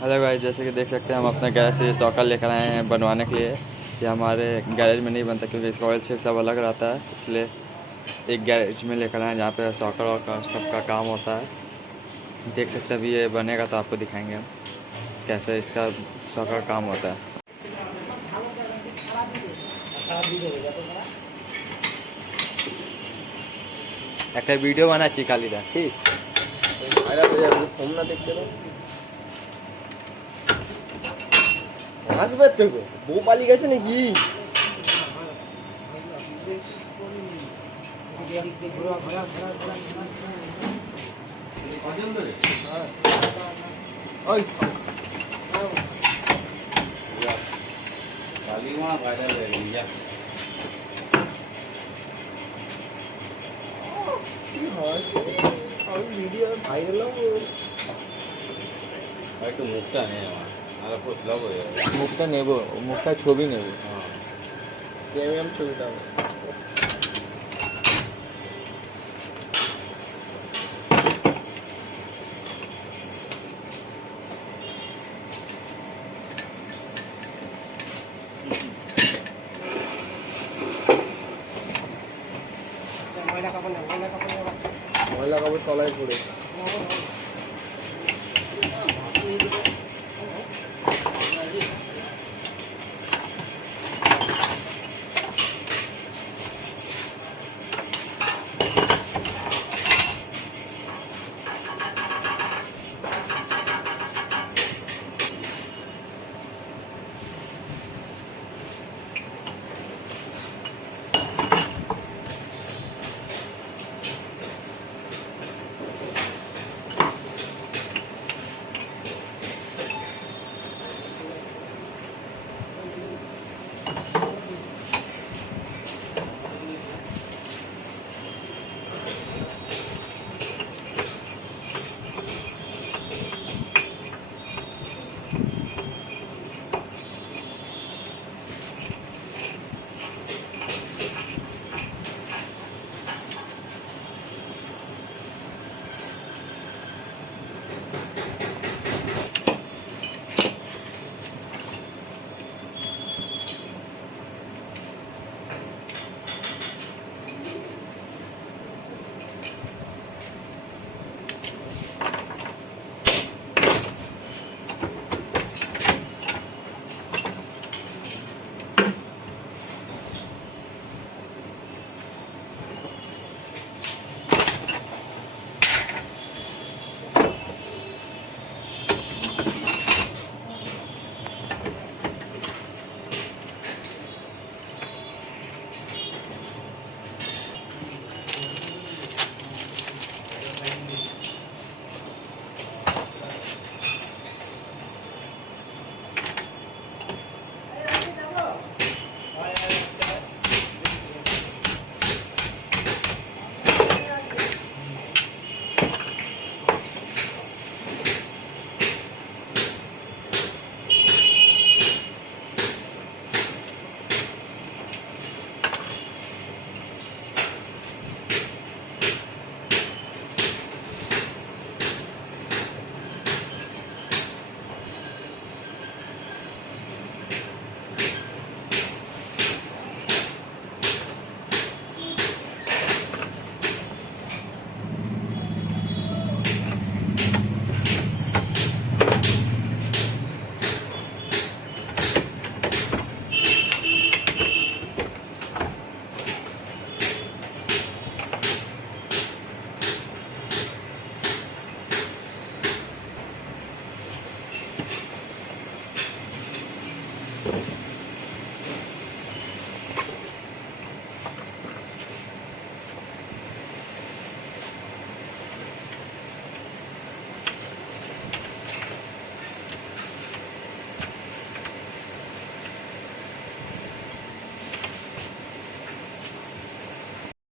Hello भाई, जैसे कि देख सकते हैं हम अपने गैस से सॉकर लेकर आए हैं बनवाने के लिए। ये हमारे गैरेज में नहीं बनता क्योंकि इसका ऑयल से सब अलग रहता है, इसलिए एक गैरेज में लेकर आए हैं जहाँ पे सॉकर और का सबका काम होता है। देख सकते हैं, अभी ये बनेगा तो आपको दिखाएंगे हम कैसे इसका सॉकर काम होता है। একটা ভিডিও বানাচ্ছি কালিদা, ঠিক আসবে তো গো, বউ পালিয়ে গেছে নাকি? ওই কি হয়েছে? আমি ভিডিও ভাইরাল হবো। একটু মুখটা নেই আমার, নাহলে পুরো ব্লগ হয়ে যাবে। মুখটা নেব, মুখটা ছবি নেব। প্রিমিয়াম ছবিটা হবে। ময়লা কাপড় তলায় পড়ে